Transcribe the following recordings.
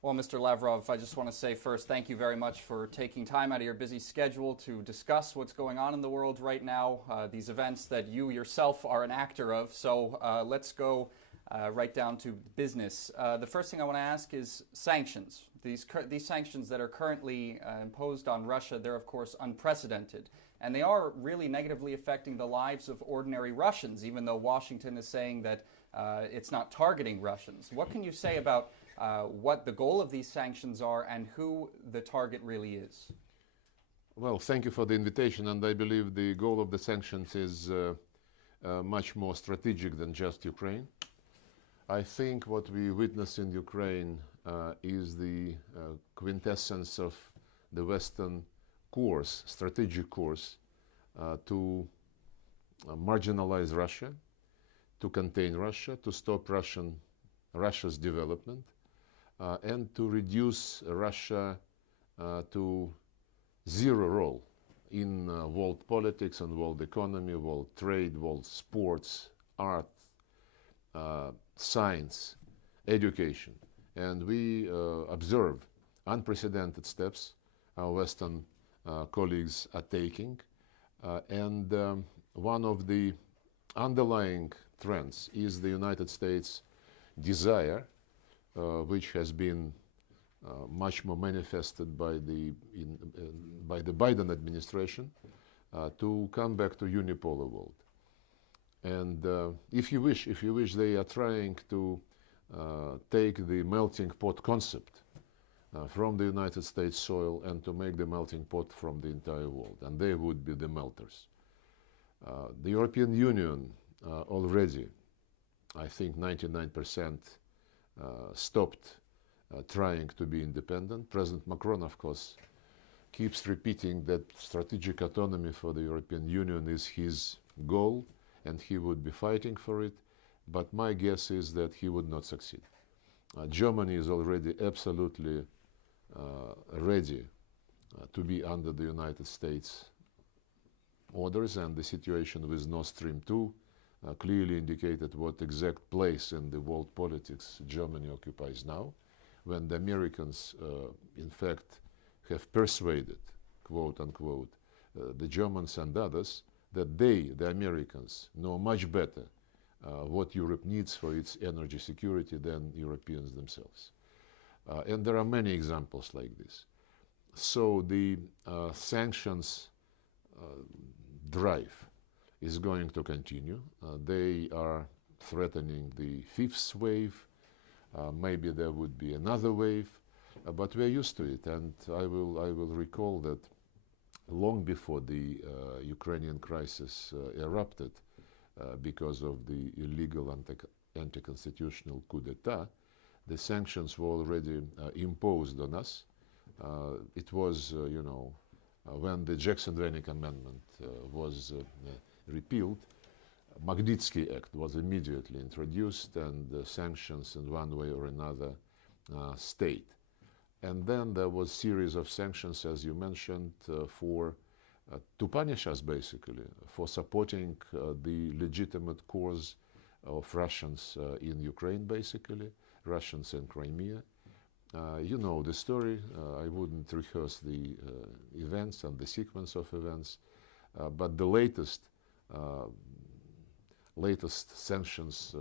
Well, Mr. Lavrov, I just want to say first, thank you very much for taking time out of your busy schedule to discuss what's going on in the world right now, these events that you yourself are an actor of. So let's go right down to business. The first thing I want to ask is sanctions. These sanctions that are currently imposed on Russia, they're of course unprecedented. And they are really negatively affecting the lives of ordinary Russians, even though Washington is saying that it's not targeting Russians. What can you say about what the goal of these sanctions are and who the target really is? Well, thank you for the invitation, and I believe the goal of the sanctions is much more strategic than just Ukraine. I think what we witness in Ukraine is the quintessence of the Western course, strategic course, to marginalize Russia, to contain Russia, to stop Russia's development, and to reduce Russia to zero role in world politics and world economy, world trade, world sports, art, science, education. And we observe unprecedented steps our Western colleagues are taking. And one of the underlying trends is the United States' desire, which has been much more manifested by the Biden administration, to come back to unipolar world. And if you wish, they are trying to take the melting pot concept from the United States soil and to make the melting pot from the entire world, and they would be the melters. The European Union already, I think 99% stopped trying to be independent. President Macron, of course, keeps repeating that strategic autonomy for the European Union is his goal, and he would be fighting for it, but my guess is that he would not succeed. Germany is already absolutely ready to be under the United States orders, and the situation with Nord Stream 2 clearly indicated what exact place in the world politics Germany occupies now, when the Americans, in fact, have persuaded, quote unquote, the Germans and others that they, the Americans, know much better what Europe needs for its energy security than Europeans themselves. And there are many examples like this. So the sanctions drive is going to continue. They are threatening the fifth wave. Maybe there would be another wave, but we're used to it. And I will recall that long before the Ukrainian crisis erupted because of the illegal anti-constitutional coup d'etat, the sanctions were already imposed on us. It was, when the Jackson-Vanik Amendment was repealed, Magnitsky Act was immediately introduced, and sanctions in one way or another stayed. And then there was a series of sanctions, as you mentioned, to punish us, basically, for supporting the legitimate cause of Russians in Ukraine, basically, Russians in Crimea. You know the story. I wouldn't rehearse the events and the sequence of events, but the latest sanctions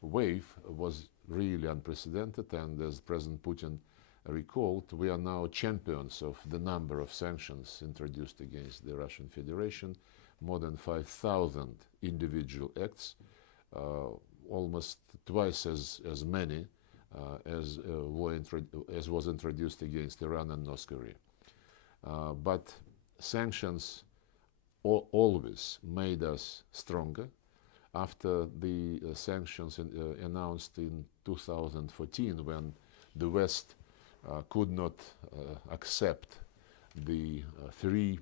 wave was really unprecedented, and as President Putin recalled, we are now champions of the number of sanctions introduced against the Russian Federation, more than 5,000 individual acts, almost twice as many as was introduced against Iran and North Korea. But sanctions always made us stronger. After the sanctions announced in 2014, when the West could not accept the free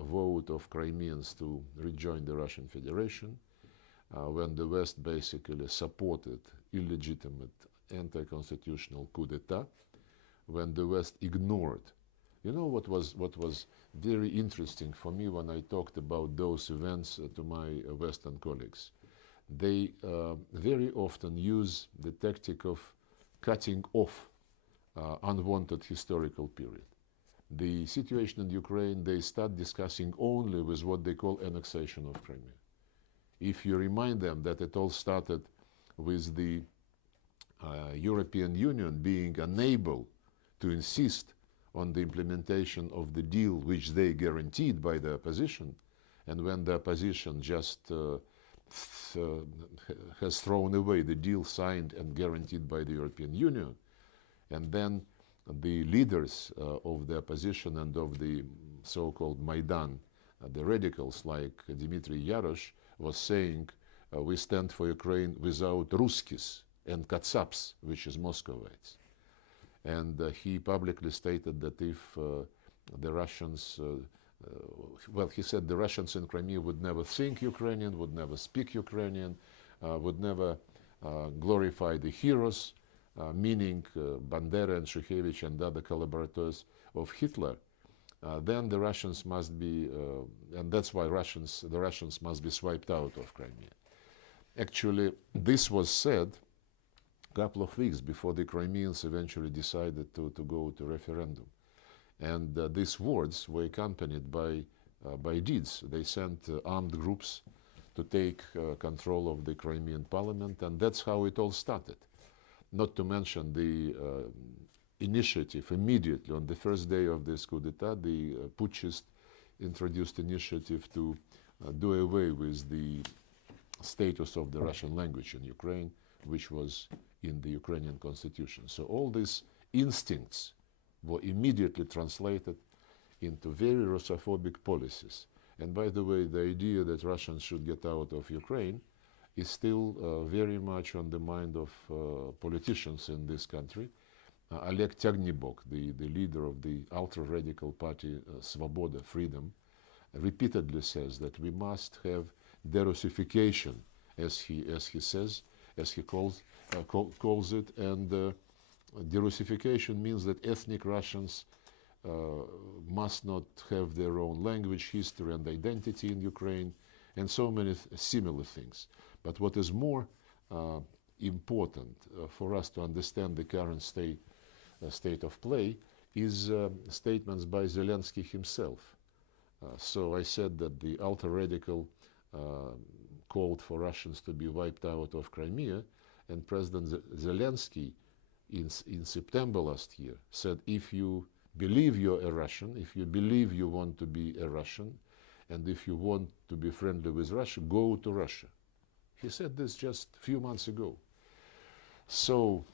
vote of Crimeans to rejoin the Russian Federation, when the West basically supported illegitimate anti-constitutional coup d'etat, when the West ignored. You know what was very interesting for me when I talked about those events to my Western colleagues? They very often use the tactic of cutting off unwanted historical period. The situation in Ukraine, they start discussing only with what they call annexation of Crimea. If you remind them that it all started with the European Union being unable to insist on the implementation of the deal which they guaranteed by the opposition, and when the opposition just has thrown away the deal signed and guaranteed by the European Union, and then the leaders of the opposition and of the so-called Maidan, the radicals like Dmitry Yarosh, was saying, we stand for Ukraine without Ruskis and Katsap's, which is Muscovites. And he publicly stated that if the Russians, well, he said the Russians in Crimea would never think Ukrainian, would never speak Ukrainian, would never glorify the heroes, meaning Bandera and Shukhevich and other collaborators of Hitler, then the Russians must be, and that's why the Russians must be swiped out of Crimea. Actually, this was said a couple of weeks before the Crimeans eventually decided to go to referendum. And these words were accompanied by deeds. They sent armed groups to take control of the Crimean parliament, and that's how it all started. Not to mention the initiative immediately on the first day of this coup d'etat, the putschist introduced initiative to do away with the status of the Russian language in Ukraine, which was in the Ukrainian constitution. So all these instincts were immediately translated into very Russophobic policies. And by the way, the idea that Russians should get out of Ukraine is still very much on the mind of politicians in this country. Oleg Tyagnybok, the leader of the ultra-radical party Svoboda, Freedom, repeatedly says that we must have derussification, as he says, as he calls it, and derussification means that ethnic Russians must not have their own language, history, and identity in Ukraine, and so many similar things. But what is more important for us to understand the current state of play is statements by Zelensky himself. So I said that the ultra-radical called for Russians to be wiped out of Crimea, and President Zelensky in September last year said, if you believe you're a Russian, if you believe you want to be a Russian, and if you want to be friendly with Russia, go to Russia. He said this just a few months ago. So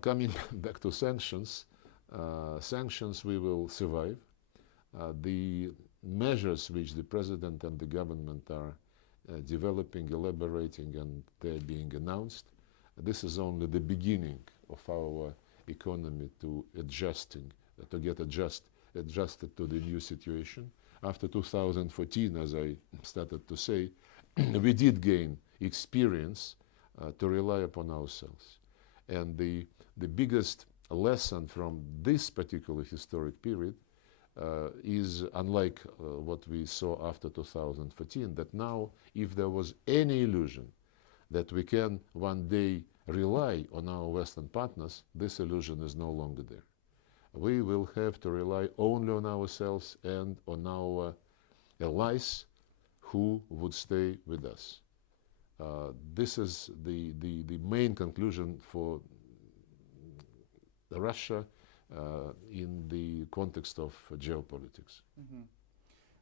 coming back to sanctions, sanctions we will survive. The measures which the president and the government are developing, elaborating, and they're being announced, this is only the beginning of our economy to get adjusted to the new situation. After 2014, as I started to say, we did gain experience to rely upon ourselves. And the biggest lesson from this particular historic period is, unlike what we saw after 2014, that now, if there was any illusion that we can one day rely on our Western partners, this illusion is no longer there. We will have to rely only on ourselves and on our allies who would stay with us. This is the main conclusion for Russia in the context of geopolitics. Mm-hmm.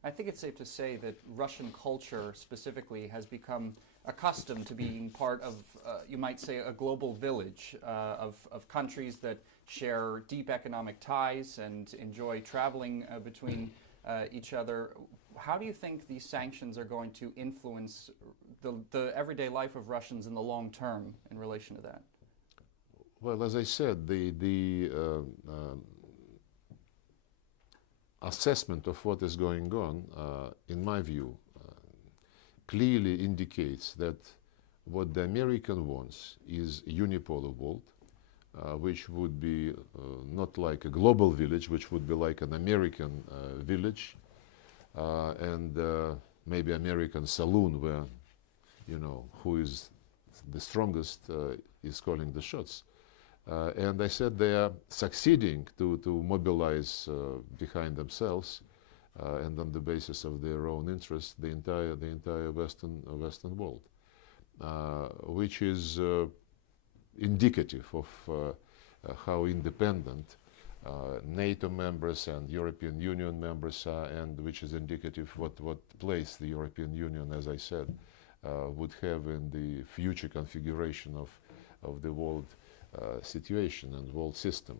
I think it's safe to say that Russian culture specifically has become accustomed to being part of, you might say, a global village of countries that share deep economic ties and enjoy traveling between each other. How do you think these sanctions are going to influence the everyday life of Russians in the long term in relation to that? Well, as I said, the assessment of what is going on, in my view, clearly indicates that what the American wants is a unipolar world, which would be not like a global village, which would be like an American village, and maybe American saloon where, you know, who is the strongest is calling the shots. And I said they are succeeding to mobilize behind themselves and on the basis of their own interests the entire Western world, which is indicative of how independent NATO members and European Union members are, and which is indicative what place the European Union, as I said, would have in the future configuration of the world situation and world system.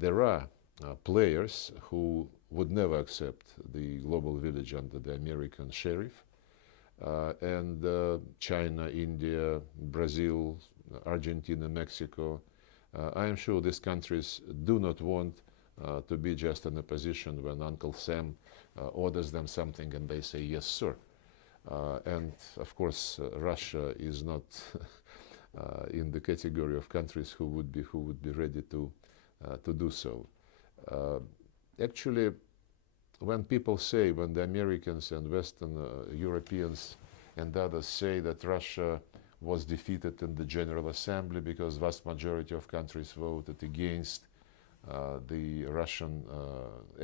There are players who would never accept the global village under the American sheriff, and China, India, Brazil, Argentina, Mexico. I am sure these countries do not want to be just in a position when Uncle Sam orders them something and they say, yes, sir. And of course, Russia is not in the category of countries who would be ready to do so. Actually, when the Americans and Western Europeans and others say that Russia was defeated in the General Assembly because vast majority of countries voted against the Russian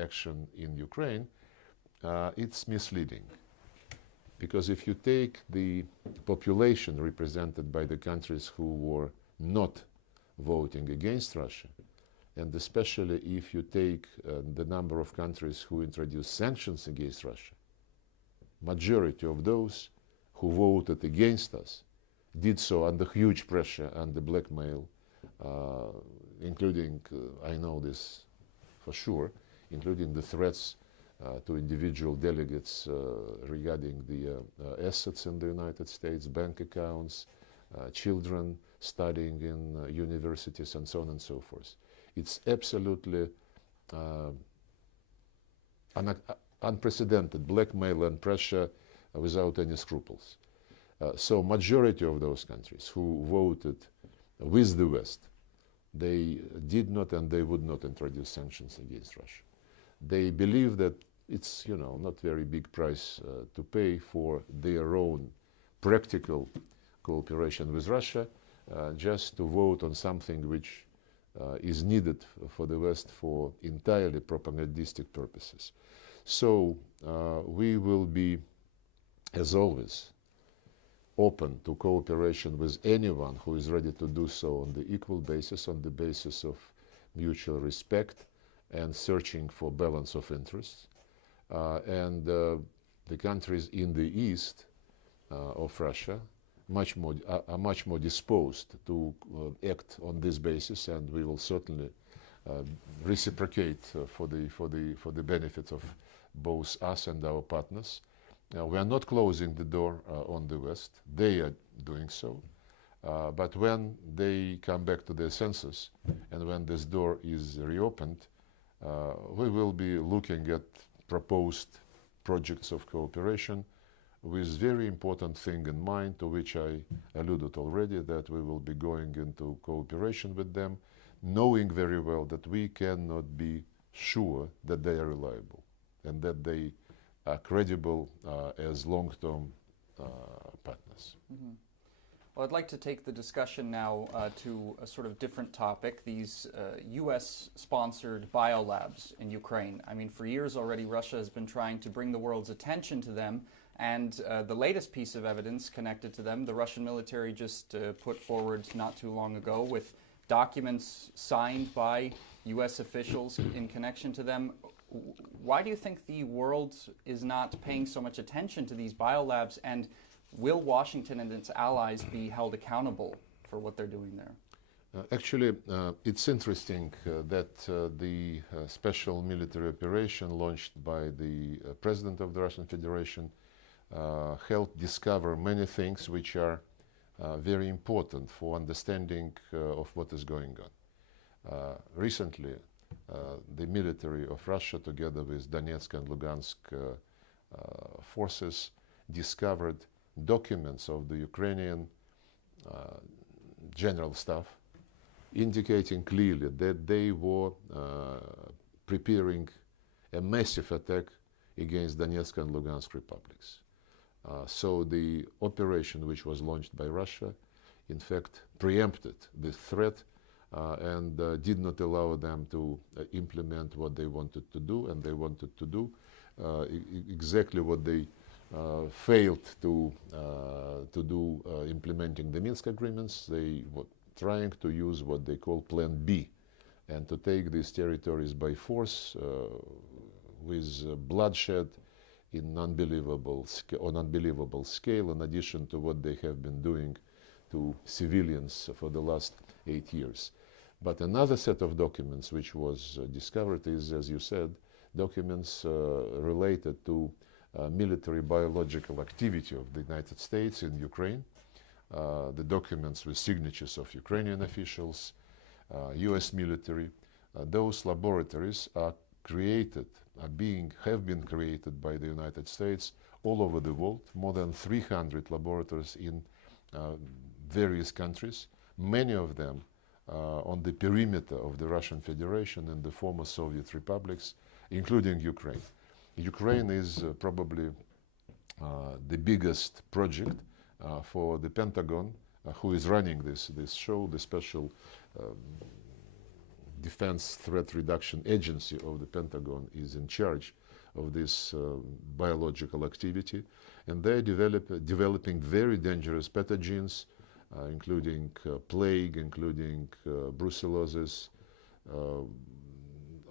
action in Ukraine, it's misleading. Because if you take the population represented by the countries who were not voting against Russia, and especially if you take the number of countries who introduced sanctions against Russia, majority of those who voted against us did so under huge pressure, under blackmail, including, I know this for sure, including the threats to individual delegates regarding the assets in the United States, bank accounts, children studying in universities, and so on and so forth. It's absolutely unprecedented blackmail and pressure without any scruples. So majority of those countries who voted with the West, they did not and they would not introduce sanctions against Russia. They believe that it's, not very big price to pay for their own practical cooperation with Russia, just to vote on something which is needed for the West for entirely propagandistic purposes. So we will be, as always, open to cooperation with anyone who is ready to do so on the equal basis, on the basis of mutual respect and searching for balance of interests. And the countries in the east of Russia are much more disposed to act on this basis, and we will certainly reciprocate for the benefit of both us and our partners. We are not closing the door on the West. They are doing so. But when they come back to their senses and when this door is reopened, we will be looking at proposed projects of cooperation with very important thing in mind, to which I alluded already, that we will be going into cooperation with them, knowing very well that we cannot be sure that they are reliable and that they are credible as long-term partners. Mm-hmm. Well, I'd like to take the discussion now to a sort of different topic, these US-sponsored biolabs in Ukraine. I mean, for years already, Russia has been trying to bring the world's attention to them, and the latest piece of evidence connected to them, the Russian military just put forward not too long ago with documents signed by US officials in connection to them. Why do you think the world is not paying so much attention to these biolabs, and will Washington and its allies be held accountable for what they're doing there? Actually, it's interesting that the special military operation launched by the President of the Russian Federation helped discover many things which are very important for understanding of what is going on. Recently, the military of Russia, together with Donetsk and Lugansk forces, discovered documents of the Ukrainian general staff indicating clearly that they were preparing a massive attack against Donetsk and Lugansk republics. So the operation which was launched by Russia, in fact, preempted the threat and did not allow them to implement what they wanted to do, and they wanted to do exactly what they failed to do implementing the Minsk agreements. They were trying to use what they call Plan B, and to take these territories by force with bloodshed on unbelievable scale, in addition to what they have been doing to civilians for the last 8 years. But another set of documents which was discovered is, as you said, documents related to military biological activity of the United States in Ukraine, the documents with signatures of Ukrainian officials, US military. Those laboratories are created, have been created by the United States all over the world, more than 300 laboratories in various countries, many of them on the perimeter of the Russian Federation and the former Soviet republics, including Ukraine. Ukraine is probably the biggest project for the Pentagon, who is running this show. The Special Defense Threat Reduction Agency of the Pentagon is in charge of this biological activity, and they're developing very dangerous pathogens, including plague, including brucellosis,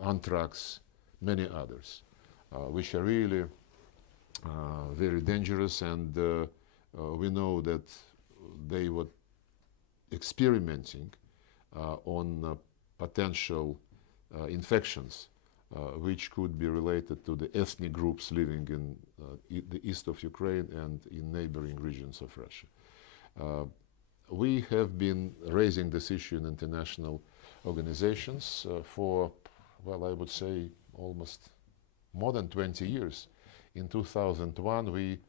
anthrax, many others, which are really very dangerous. And we know that they were experimenting on potential infections which could be related to the ethnic groups living in the east of Ukraine and in neighboring regions of Russia. We have been raising this issue in international organizations for, well, I would say almost more than 20 years. In 2001, we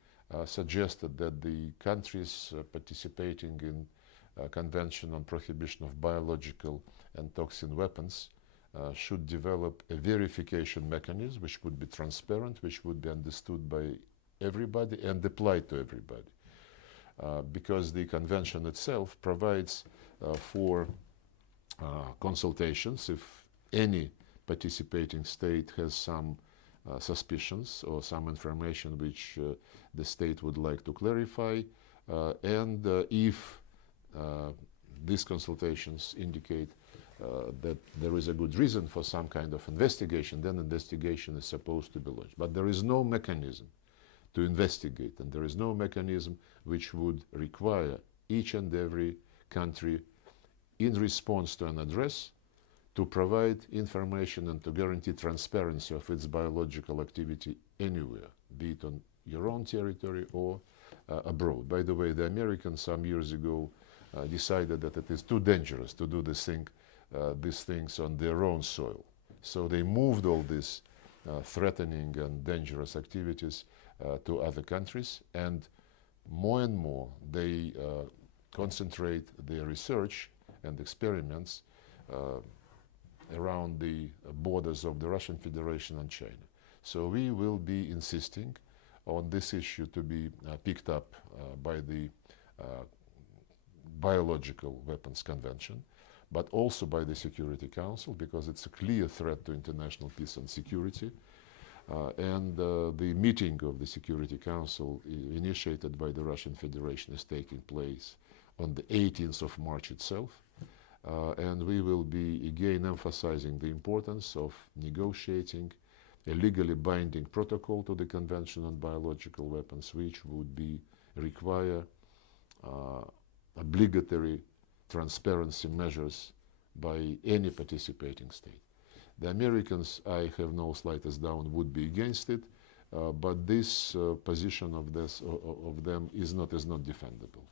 suggested that the countries participating in Convention on Prohibition of Biological and Toxin Weapons should develop a verification mechanism which would be transparent, which would be understood by everybody and applied to everybody. Because the convention itself provides for consultations if any participating state has some suspicions or some information which the state would like to clarify, and if these consultations indicate that there is a good reason for some kind of investigation, then investigation is supposed to be launched. But there is no mechanism to investigate, and there is no mechanism which would require each and every country, in response to an address, to provide information and to guarantee transparency of its biological activity anywhere, be it on your own territory or abroad. By the way, the Americans some years ago decided that it is too dangerous to do these things on their own soil. So they moved all these threatening and dangerous activities to other countries, and more they concentrate their research and experiments around the borders of the Russian Federation and China. So we will be insisting on this issue to be picked up by the Biological Weapons Convention, but also by the Security Council, because it's a clear threat to international peace and security. And the meeting of the Security Council initiated by the Russian Federation is taking place on the 18th of March itself. And we will be again emphasizing the importance of negotiating a legally binding protocol to the Convention on Biological Weapons, which would require obligatory transparency measures by any participating state. The Americans, I have no slightest doubt, would be against it, but this position of them is not defendable.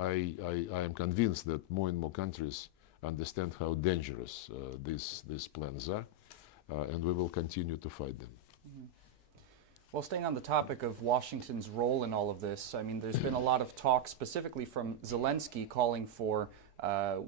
I am convinced that more and more countries understand how dangerous these plans are, and we will continue to fight them. Mm-hmm. Well, staying on the topic of Washington's role in all of this, I mean, there's been a lot of talk specifically from Zelensky calling for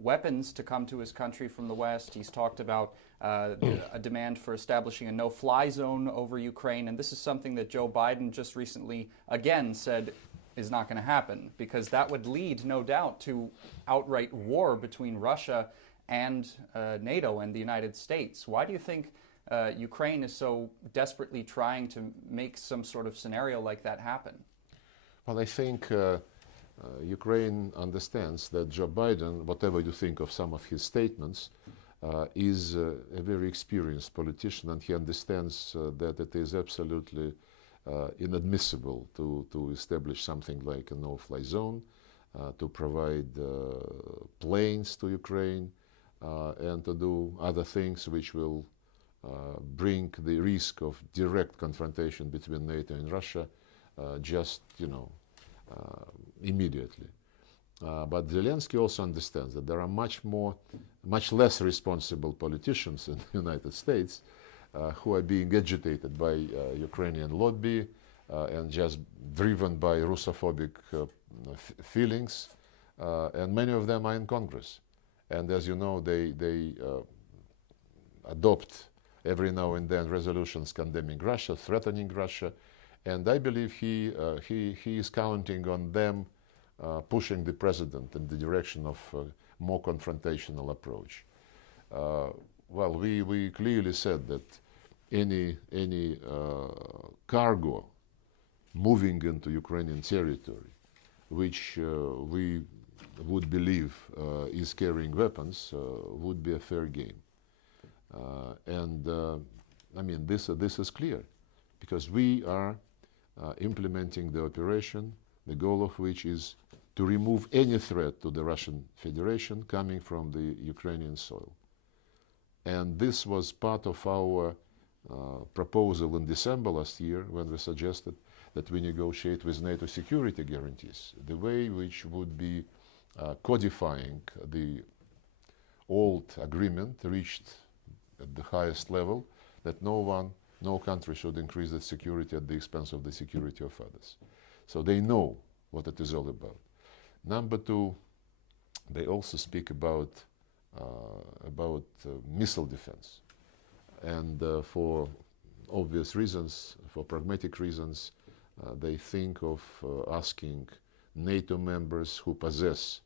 weapons to come to his country from the West. He's talked about a demand for establishing a no-fly zone over Ukraine, and this is something that Joe Biden just recently again said is not going to happen, because that would lead, no doubt, to outright war between Russia and NATO and the United States. Why do you think Ukraine is so desperately trying to make some sort of scenario like that happen? Well, I think Ukraine understands that Joe Biden, whatever you think of some of his statements, is a very experienced politician, and he understands that it is absolutely inadmissible to establish something like a no-fly zone, to provide planes to Ukraine, and to do other things which will bring the risk of direct confrontation between NATO and Russia just, immediately. But Zelensky also understands that there are much less responsible politicians in the United States who are being agitated by Ukrainian lobby and just driven by Russophobic feelings, and many of them are in Congress. And as you know, they adopt every now and then resolutions condemning Russia, threatening Russia, and I believe he is counting on them pushing the president in the direction of a more confrontational approach. Well, we clearly said that any cargo moving into Ukrainian territory, which we would believe is carrying weapons, would be a fair game. I mean, this is clear, because we are implementing the operation, the goal of which is to remove any threat to the Russian Federation coming from the Ukrainian soil. And this was part of our proposal in December last year, when we suggested that we negotiate with NATO security guarantees, the way which would be codifying the old agreement reached at the highest level, that no country should increase its security at the expense of the security of others. So they know what it is all about. Number two, they also speak about missile defense. And for obvious reasons, for pragmatic reasons, they think of asking NATO members who possess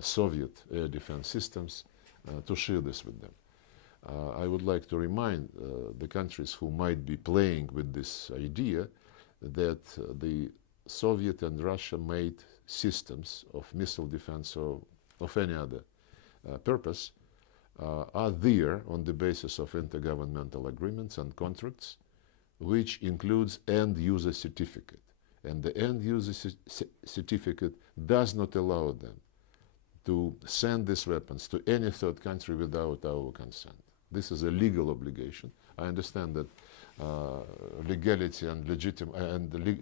Soviet air defense systems to share this with them. I would like to remind the countries who might be playing with this idea that the Soviet and Russia made systems of missile defense or of any other purpose are there on the basis of intergovernmental agreements and contracts, which includes end-user certificate. And the end-user certificate does not allow them to send these weapons to any third country without our consent. This is a legal obligation. I understand that legality and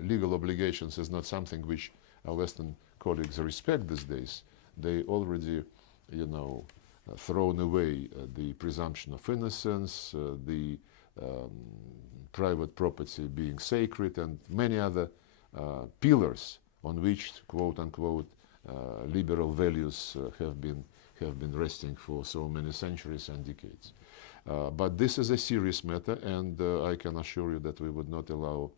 legal obligations is not something which our Western colleagues respect these days. They already, thrown away the presumption of innocence, the private property being sacred, and many other pillars on which, quote unquote, liberal values have been resting for so many centuries and decades. But this is a serious matter, and I can assure you that we would not allow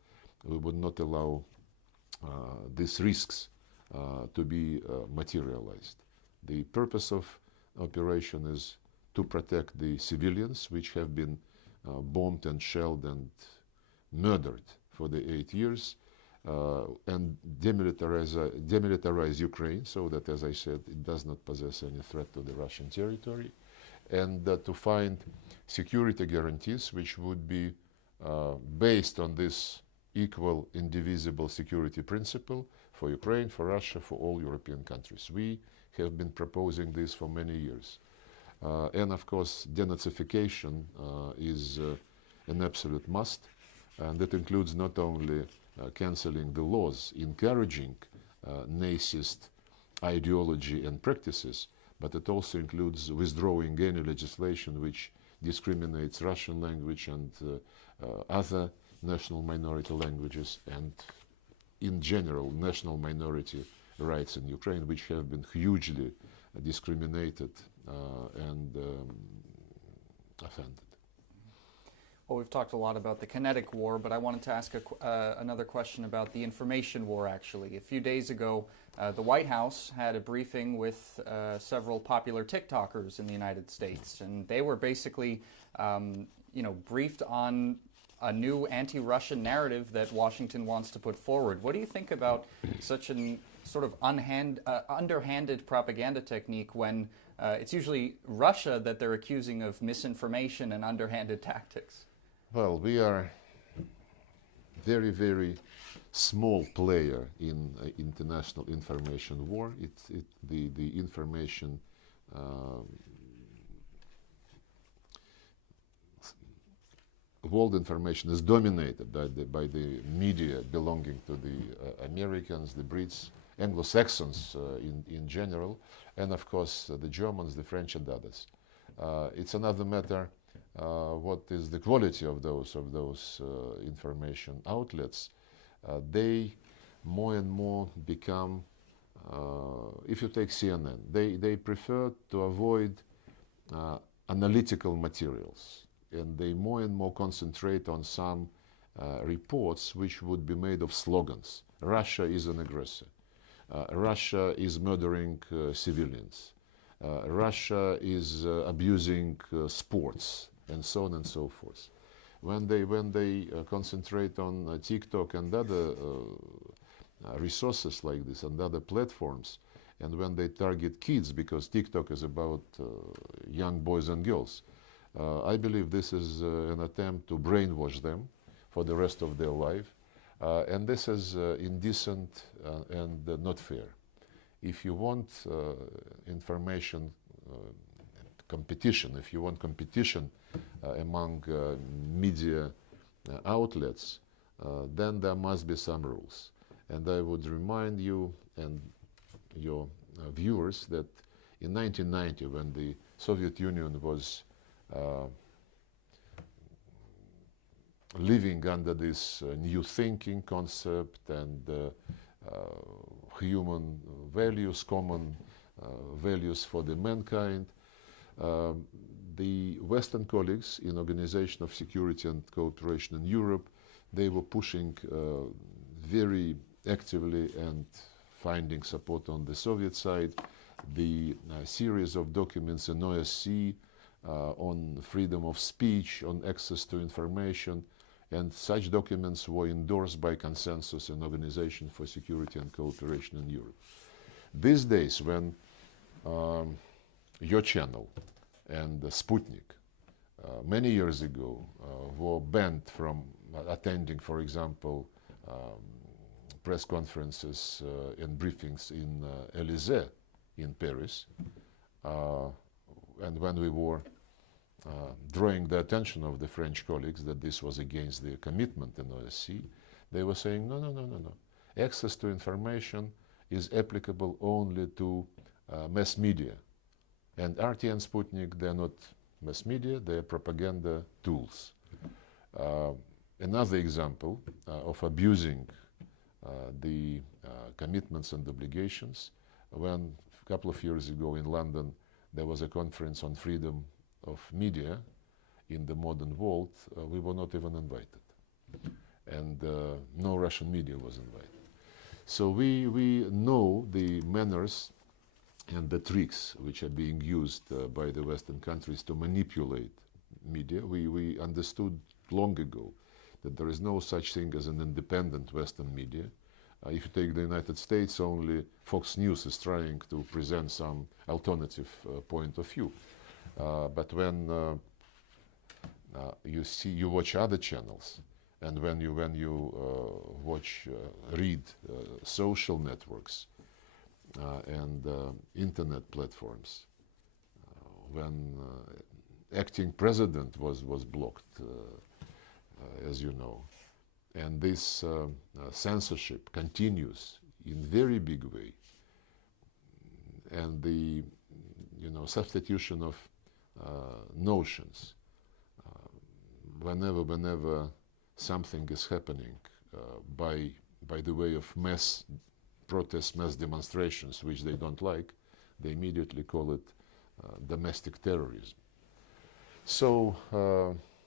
these risks to be materialized. The purpose of operation is to protect the civilians, which have been bombed and shelled and murdered for the 8 years, and demilitarize Ukraine so that, as I said, it does not possess any threat to the Russian territory, and to find security guarantees which would be based on this equal, indivisible security principle for Ukraine, for Russia, for all European countries. We have been proposing this for many years. And of course, denazification is an absolute must, and that includes not only cancelling the laws encouraging Nazist ideology and practices, but it also includes withdrawing any legislation which discriminates Russian language and other national minority languages, and in general national minority rights in Ukraine, which have been hugely discriminated and offended. Well, we've talked a lot about the kinetic war, but I wanted to ask another question about the information war, actually. A few days ago, the White House had a briefing with several popular TikTokers in the United States, and they were basically, briefed on a new anti-Russian narrative that Washington wants to put forward. What do you think about such an sort of underhanded propaganda technique when it's usually Russia that they're accusing of misinformation and underhanded tactics? Well, we are very, very small player in international information war. The information world information is dominated by the media belonging to the Americans, the Brits, Anglo-Saxons in general, and of course the Germans, the French, and others. It's another matter what is the quality of those information outlets. They more and more become, if you take CNN, they prefer to avoid analytical materials, and they more and more concentrate on some reports which would be made of slogans. Russia is an aggressor. Russia is murdering civilians. Russia is abusing sports, and so on and so forth. When they concentrate on TikTok and other resources like this and other platforms, and when they target kids, because TikTok is about young boys and girls, I believe this is an attempt to brainwash them for the rest of their life, and this is indecent and not fair. If you want information competition, if you want competition among media outlets, then there must be some rules. And I would remind you and your viewers that in 1990, when the Soviet Union was living under this new thinking concept and human values, common values for the mankind, the Western colleagues in Organization of Security and Cooperation in Europe, they were pushing very actively and finding support on the Soviet side the series of documents in OSCE on freedom of speech, on access to information, and such documents were endorsed by consensus in Organization for Security and Cooperation in Europe. These days, when your channel and Sputnik many years ago were banned from attending, for example, press conferences and briefings in Élysée in Paris, and when we were drawing the attention of the French colleagues that this was against their commitment in OSCE, they were saying, no, no, no, no, no. Access to information is applicable only to mass media. And RT and Sputnik, they're not mass media, they're propaganda tools. Another example of abusing the commitments and obligations, when a couple of years ago in London there was a conference on freedom of media in the modern world, we were not even invited. And no Russian media was invited. So we know the manners and the tricks which are being used by the Western countries to manipulate media. We understood long ago that there is no such thing as an independent Western media. If you take the United States, only Fox News is trying to present some alternative point of view. But when you watch other channels, and when you read social networks and internet platforms, when acting president was blocked, as you know, and this censorship continues in very big way, and the substitution of notions, whenever something is happening by the way of mass protests, mass demonstrations, which they don't like, they immediately call it domestic terrorism. So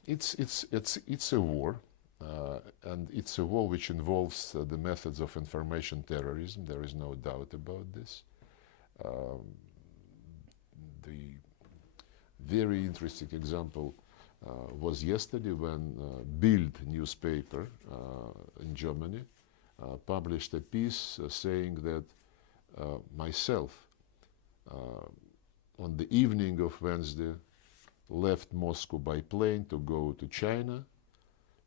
It's a war, and it's a war which involves the methods of information terrorism. There is no doubt about this. The very interesting example was yesterday when Bild newspaper in Germany published a piece saying that myself, on the evening of Wednesday, left Moscow by plane to go to China,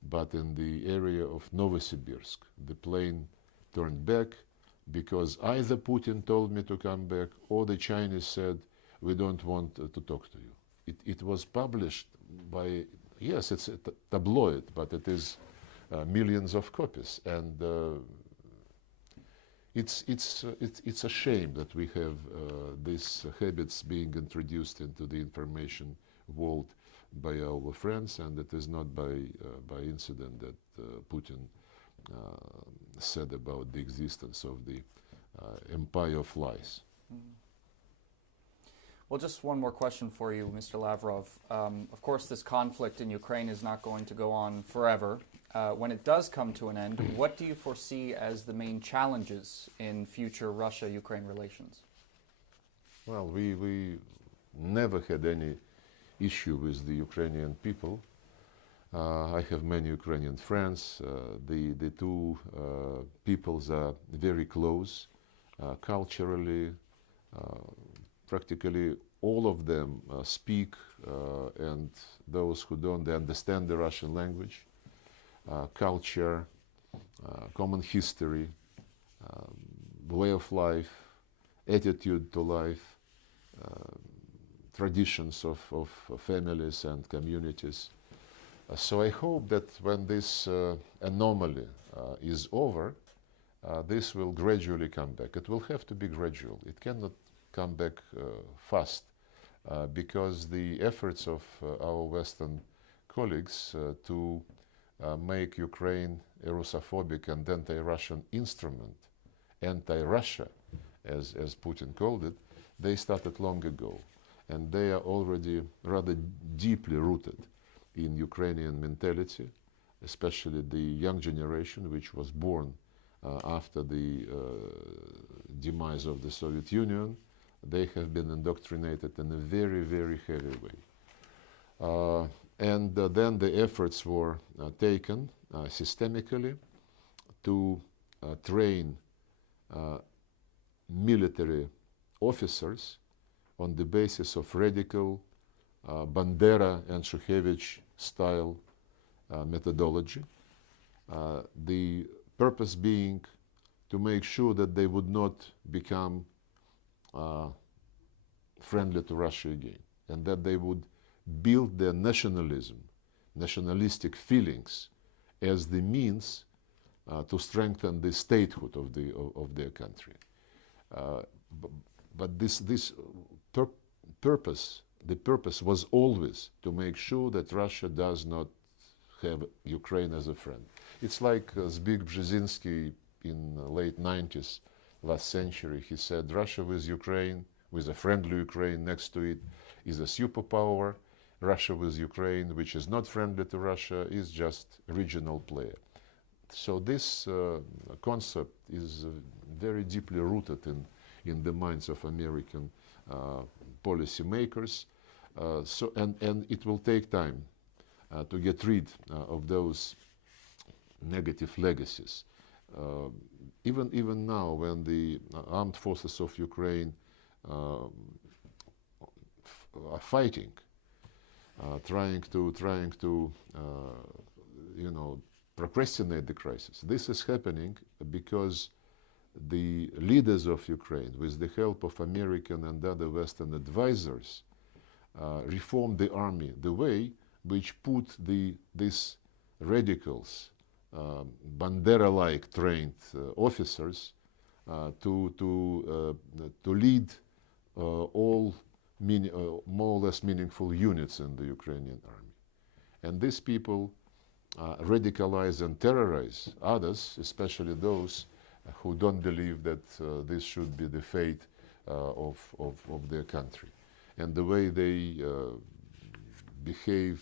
but in the area of Novosibirsk, the plane turned back because either Putin told me to come back or the Chinese said, we don't want to talk to you. It was published by, yes, it's a tabloid, but it is millions of copies. And it's a shame that we have these habits being introduced into the information world by our friends, and it is not by incident that Putin said about the existence of the empire of lies. Mm-hmm. Well, just one more question for you, Mr. Lavrov. Of course, this conflict in Ukraine is not going to go on forever. When it does come to an end, what do you foresee as the main challenges in future Russia-Ukraine relations? Well, we never had any issue with the Ukrainian people. I have many Ukrainian friends. The two peoples are very close culturally. Practically all of them speak, and those who don't, they understand the Russian language, culture, common history, way of life, attitude to life, traditions of families and communities. So I hope that when this anomaly is over, this will gradually come back. It will have to be gradual. It cannot come back fast because the efforts of our Western colleagues to make Ukraine a Russophobic and anti-Russian instrument, anti-Russia, as Putin called it, they started long ago. And they are already rather deeply rooted in Ukrainian mentality, especially the young generation, which was born after the demise of the Soviet Union. They have been indoctrinated in a very, very heavy way. And then the efforts were taken systemically to train military officers on the basis of radical Bandera and Shukhevich style methodology. The purpose being to make sure that they would not become friendly to Russia again, and that they would build their nationalism, nationalistic feelings, as the means to strengthen the statehood of their country. But this purpose, the purpose was always to make sure that Russia does not have Ukraine as a friend. It's like Zbigniew Brzezinski in the late 90s, last century. He said, Russia with Ukraine, with a friendly Ukraine next to it, is a superpower. Russia with Ukraine, which is not friendly to Russia, is just a regional player. So this concept is very deeply rooted in the minds of American policymakers. And it will take time to get rid of those negative legacies. Even now, when the armed forces of Ukraine are fighting, trying to procrastinate the crisis, this is happening because the leaders of Ukraine, with the help of American and other Western advisors, reformed the army the way which put these radicals, Bandera-like trained officers, to lead all more or less meaningful units in the Ukrainian army. And these people radicalize and terrorize others, especially those who don't believe that this should be the fate of their country. And the way they behave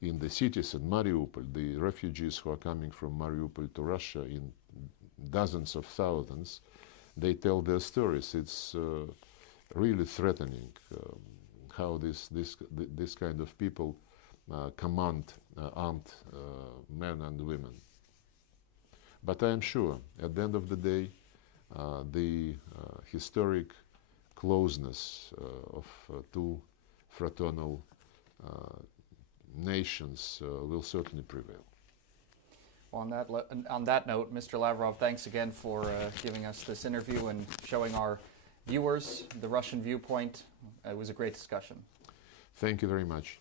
in the cities in Mariupol, the refugees who are coming from Mariupol to Russia in dozens of thousands, they tell their stories. It's really threatening how this kind of people command armed men and women. But I am sure, at the end of the day, the historic closeness of two fraternal nations will certainly prevail. Well, on that note, Mr. Lavrov, thanks again for giving us this interview and showing our viewers the Russian viewpoint. It was a great discussion. Thank you very much.